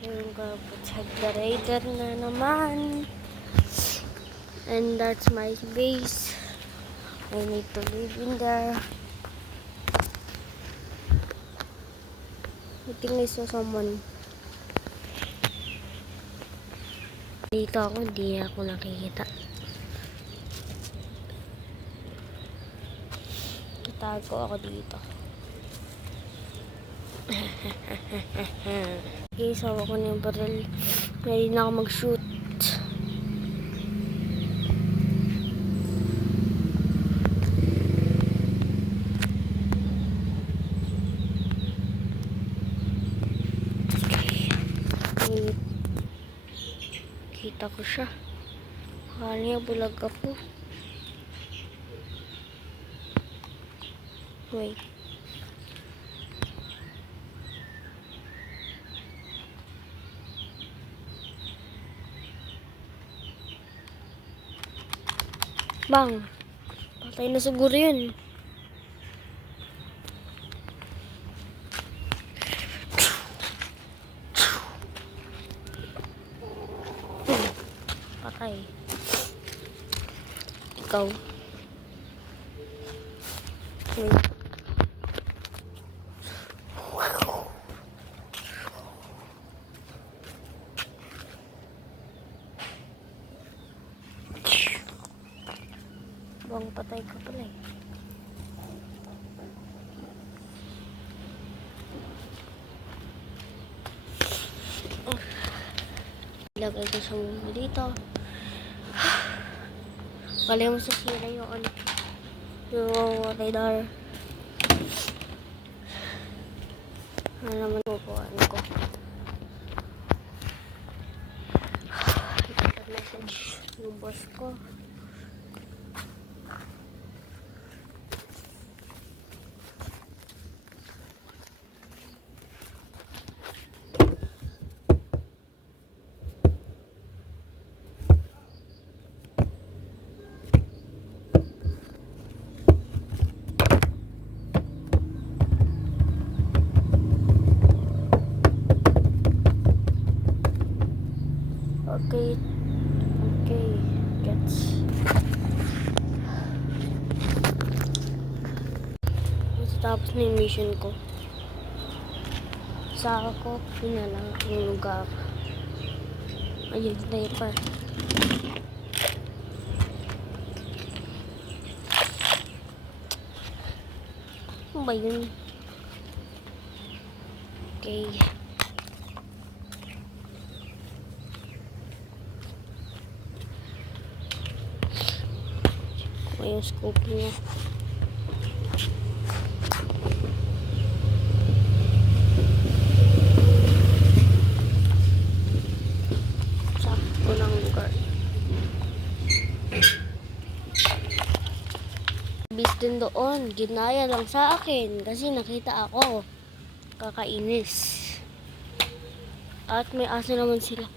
Yung kapatid the raider na naman. And that's my base. I need to live in there. I think I saw someone. Dito ako, hindi ako nakikita. Tatago ako dito. Okay, sawa ko na yung barrel. Pwede na ako mag-shoot. Okay. Kita ko siya. Akala niya bulag ako. Wait. Bang! Patay na siguro yun. Patay. Ikaw. Wait. Bang, patay ka pala eh. Ilagay ko sa muna dito. Kala mo sa sila yung radar. Ano naman pupuan ko. Message yung boss ko. Okay. Okay. Gets. Tapos na yung mission ko. Sa ako, yun na lang yung lugar. Ayun, sniper. Ano ba yun? Okay. May yung scope niya. Sakto ng lugar. Bis din doon. Ginaya lang sa akin kasi nakita ako. Kakainis. At may aso naman sila.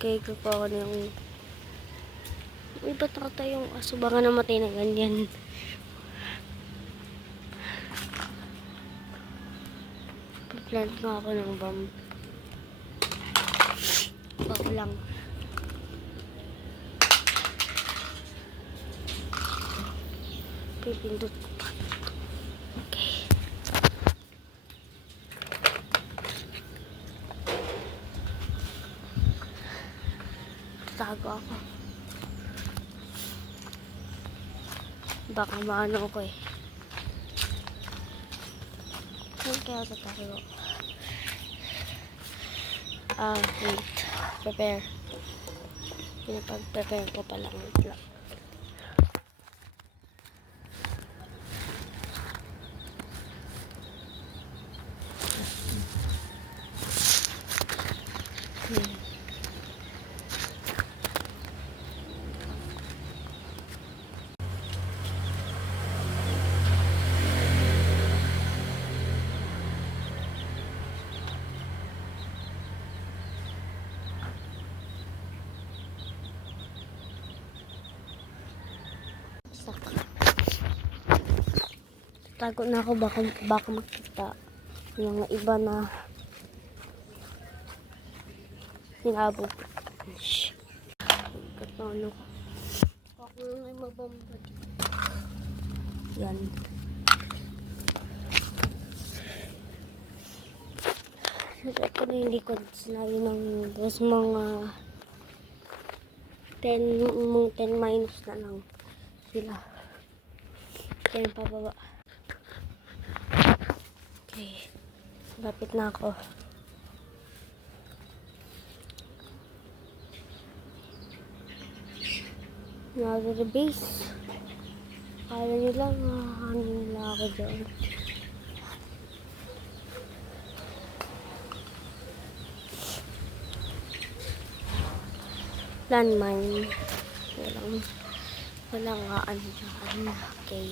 Okay, kukuha ko na yung... Uy, ba't nakatay yung aso? Baka namatay na ganyan. Pag-plant nga ako ng bomb. Ako lang. Pipindot ko pa. Okay. Tago ako. Baka maano ko eh. Saan kaya tatago? Wait. Prepare. Pinapag-prepare ko pa lang. Hmm. Tago na ako, baka makita yung mga iba na sinabog. Shhh. Katano ko. Ako na may mabamba dito. Yan. Ito na yung likod. Sinabi ng dos mga 10 minus na lang sila. Yan pababa. Okay. Lapit na ako. Another base. Kala nila ano nila ako dyan. Landmine. Walang ano dyan. Okay.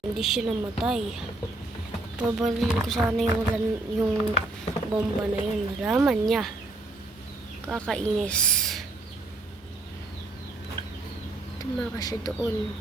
Hindi siya namatay. Pabalin ko sana yung bomba na yun. Nalaman niya. Kakainis. Tumaka siya doon.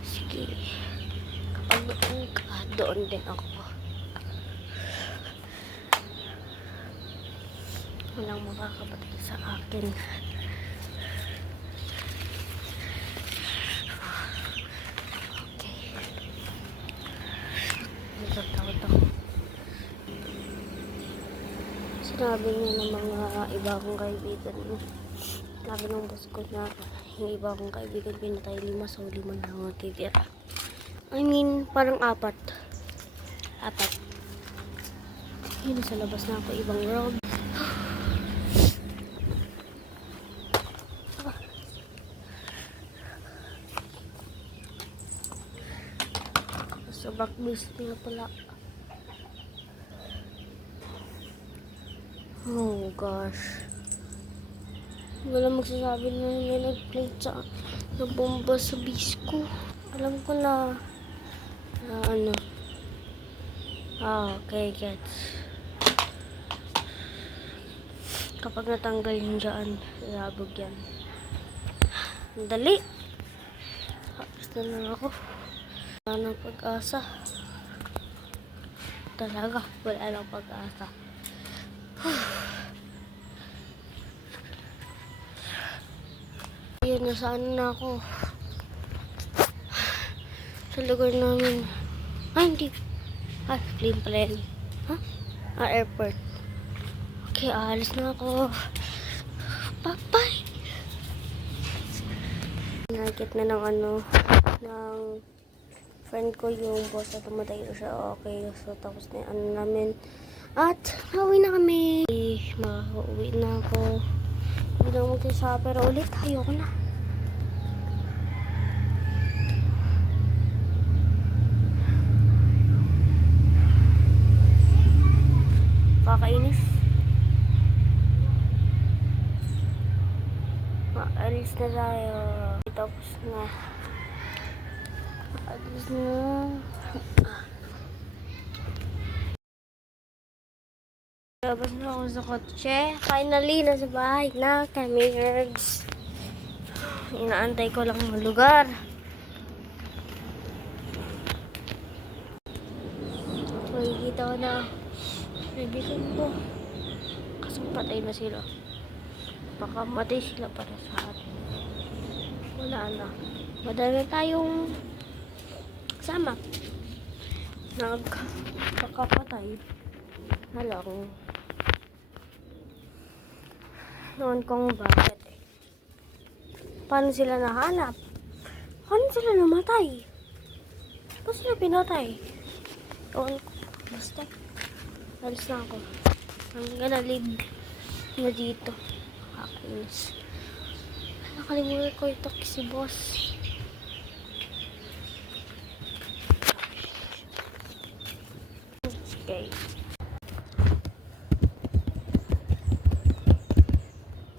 Sige. Kapag doon ka, doon din ako. Walang makakapatid sa akin. Natatakot ako. Sinabi niya ng mga iba kong kaibigan. Sabi ng boss ko na yung iba kong kaibigan pinatay 5, so 5 na ang natitira. I mean, parang 4. Yun, sa labas na ako, ibang world. Sa back base na pala. Oh gosh. Wala magsasabi na may nag-plate sa bomba sa base ko. Alam ko na ano. Okay, gets. Kapag natanggal yun dyan, sabog yan. Dali. Basta na ako. Wala ng pag-asa. Talaga, wala ng pag-asa. Yun, nasaan na ako. Sa lugar namin. Hindi. Plane pala yan. Airport. Okay, alis na ako. Bye-bye. Nakikit na ng ng friend ko yung boss na tumatay na siya. Okay, so tapos na yung namin. At, nauwi na kami. Makauwi na ako. Hindi na mag-isa, pero ulit, ayoko na. Kakainis. Alis na tayo. Tapos na. Alis na. Labas na ako sa kotse. Finally, nasa bahay na kami, nerds. Inaantay ko lang ang lugar. Makikita ko na kaibigan ko. Kasi patay na sila. Baka matay sila para sa atin. Wala na. Madami tayong kasama. Nagkakapatay. Halang. Noon kong bakit eh. Paano sila nahanap? Paano sila namatay? Basta na pinatay. Ewan ko. Basta. Alis na ako. I'm gonna leave na dito. Nakakainis. Nakalimutan ko ito si boss. Okay.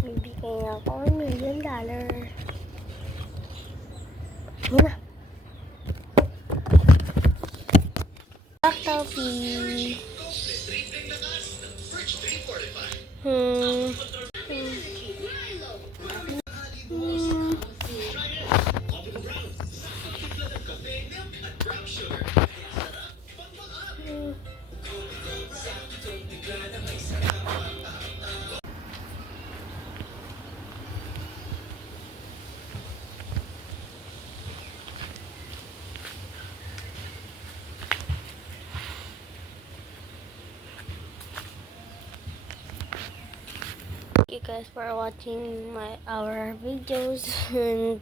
Bibigay niya ako $1 million. Yun na. Coffee. Hmm. Thank you guys for watching our videos, and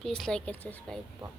please like and subscribe po.